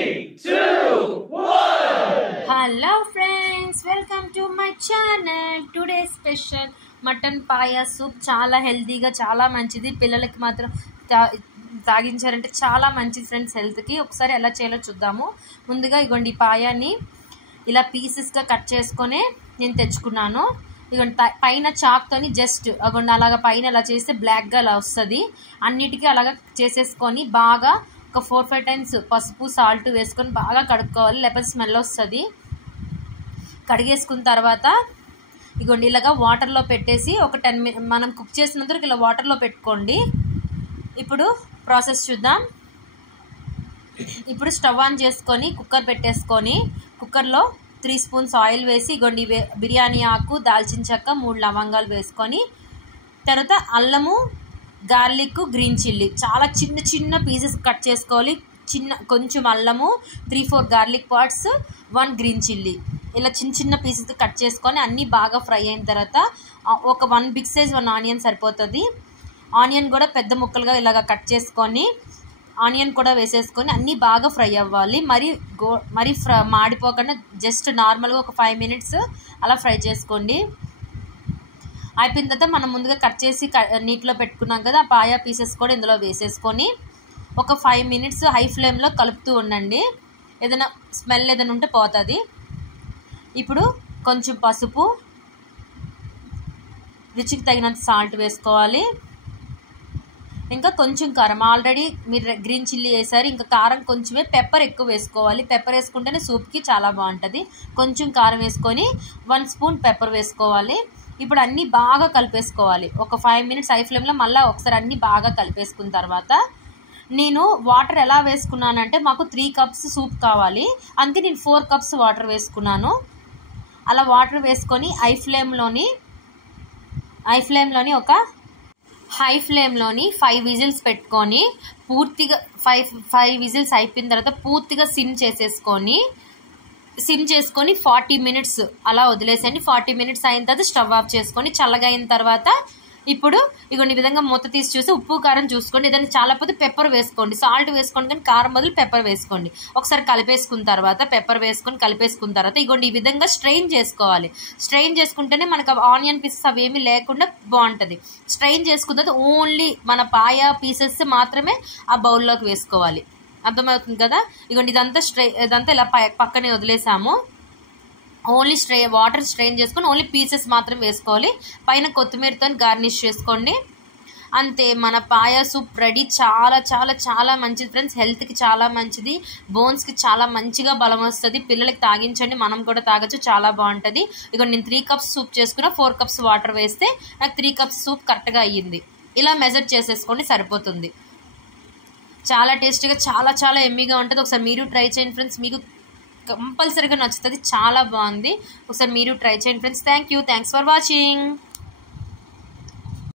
3, 2, 1. Hello friends, welcome to my channel. Today special mutton paya soup. చాలా హెల్తీగా చాలా మంచిది. పిల్లలకి మాత్రం తాగించారంటే చాలా మంచిది ఫ్రెండ్స్ హెల్త్ కి. ఒకసారి ఎలా చేయాలో చూద్దాము. ముందుగా ఇగోండి పాయాని ఇలా పీసెస్ గా కట్ చేసుకొని నేను తెచ్చుకున్నాను. ఇగోండి పైన చాక్ తోని జస్ట్ అగోండి అలాగా పైన అలా చేస్తే బ్లాక్ గా అలా వస్తుంది. అన్నిటికీ అలాగా చేసేసుకొని బాగా ఒక 4-5 టైమ్స్ పసుపు సాల్ట్ వేసుకొని బాగా కడుక్కోవాలి, లేకపోతే స్మెల్ వస్తుంది. కడిగేసుకున్న తర్వాత ఇగోండి ఇలాగా వాటర్లో పెట్టేసి ఒక 10 మినిట్స్ మనం కుక్ చేసినందుకు ఇలా వాటర్లో పెట్టుకోండి. ఇప్పుడు ప్రాసెస్ చూద్దాం. ఇప్పుడు స్టవ్ ఆన్ చేసుకొని కుక్కర్ పెట్టేసుకొని కుక్కర్లో 3 స్పూన్స్ ఆయిల్ వేసి ఇగోండి బిర్యానీ ఆకు, దాల్చిన చెక్క, 3 లవంగాలు వేసుకొని తర్వాత అల్లము, గార్లిక్, గ్రీన్ చిల్లీ చాలా చిన్న చిన్న పీసెస్ కట్ చేసుకోవాలి. కొంచెం అల్లము, 3-4 గార్లిక్ పాట్స్, 1 గ్రీన్ చిల్లీ ఇలా చిన్న చిన్న పీసెస్ కట్ చేసుకొని అన్నీ బాగా ఫ్రై అయిన తర్వాత ఒక 1 బిగ్ సైజ్ 1 ఆనియన్ సరిపోతుంది. ఆనియన్ కూడా పెద్ద ముక్కలుగా ఇలాగ కట్ చేసుకొని ఆనియన్ కూడా వేసేసుకొని అన్నీ బాగా ఫ్రై అవ్వాలి. మరి మాడిపోకుండా జస్ట్ నార్మల్గా ఒక 5 మినిట్స్ అలా ఫ్రై చేసుకోండి. అయిపోయిన తర్వాత మనం ముందుగా కట్ చేసి నీటిలో పెట్టుకున్నాం కదా, ఆ పాయా పీసెస్ కూడా ఇందులో వేసేసుకొని ఒక 5 మినిట్స్ హై ఫ్లేమ్లో కలుపుతూ ఉండండి. ఏదైనా స్మెల్ ఏదైనా ఉంటే పోతుంది. ఇప్పుడు కొంచెం పసుపు, రుచికి తగినంత సాల్ట్ వేసుకోవాలి. ఇంకా కొంచెం కారం, ఆల్రెడీ మీరు గ్రీన్ చిల్లీ వేసారు, ఇంకా కారం కొంచెమే, పెప్పర్ ఎక్కువ వేసుకోవాలి. పెప్పర్ వేసుకుంటేనే సూప్కి చాలా బాగుంటుంది. కొంచెం కారం వేసుకొని 1 స్పూన్ పెప్పర్ వేసుకోవాలి. ఇప్పుడు అన్నీ బాగా కలిపేసుకోవాలి. ఒక 5 మినిట్స్ హై ఫ్లేమ్లో మళ్ళీ ఒకసారి అన్నీ బాగా కలిపేసుకున్న తర్వాత నేను వాటర్ ఎలా వేసుకున్నానంటే మాకు 3 కప్స్ సూప్ కావాలి, అందుకే నేను 4 కప్స్ వాటర్ వేసుకున్నాను. అలా వాటర్ వేసుకొని హై ఫ్లేమ్లోని 5 విజిల్స్ పెట్టుకొని పూర్తిగా 5 విజిల్స్ అయిపోయిన తర్వాత పూర్తిగా సిమ్ చేసుకొని 40 మినిట్స్ అలా వదిలేసండి. 40 మినిట్స్ అయిన తర్వాత స్టవ్ ఆఫ్ చేసుకొని చల్లగా అయిన తర్వాత ఇప్పుడు ఇగోండి ఈ విధంగా మూత తీసి చూసి ఉప్పు కారం చూసుకోండి. ఏదైనా చాలా పోతే పెప్పర్ వేసుకోండి, సాల్ట్ వేసుకోండి, కానీ కారం బదులు పెప్పర్ వేసుకోండి. ఒకసారి కలిపేసుకున్న తర్వాత పెప్పర్ వేసుకొని కలిపేసుకున్న తర్వాత ఇగోండి ఈ విధంగా స్ట్రెయిన్ చేసుకోవాలి. స్ట్రెయిన్ చేసుకుంటేనే మనకు ఆనియన్ పీసెస్ అవేమీ లేకుండా బాగుంటుంది. స్ట్రెయిన్ చేసుకున్న తర్వాత ఓన్లీ మన పాయా పీసెస్ మాత్రమే ఆ బౌల్లోకి వేసుకోవాలి. అర్థమవుతుంది కదా. ఇగోండి ఇదంతా ఇలా పక్కనే వదిలేసాము. ఓన్లీ వాటర్ స్ట్రెయిన్ చేసుకొని ఓన్లీ పీసెస్ మాత్రం వేసుకోవాలి. పైన కొత్తిమీరతో గార్నిష్ చేసుకోండి. అంతే, మన పాయా సూప్ రెడీ. చాలా చాలా చాలా మంచిది ఫ్రెండ్స్, హెల్త్కి చాలా మంచిది, బోన్స్కి చాలా మంచిగా బలం వస్తుంది. పిల్లలకి తాగించండి, మనం కూడా తాగొచ్చు, చాలా బాగుంటుంది. ఇక నేను 3 కప్స్ సూప్ చేసుకున్నా, 4 కప్స్ వాటర్ వేస్తే నాకు 3 కప్స్ సూప్ కరెక్ట్గా అయ్యింది. ఇలా మెజర్ చేసేసుకోండి, సరిపోతుంది. చాలా టేస్టీగా చాలా చాలా ఎమ్మీగా ఉంటుంది. ఒకసారి మీరు ట్రై చేయండి ఫ్రెండ్స్, మీకు కంపల్సరీగా నచ్చుతుంది, చాలా బాగుంది. ఒకసారి మీరు ట్రై చేయండి ఫ్రెండ్స్. Thanks for watching.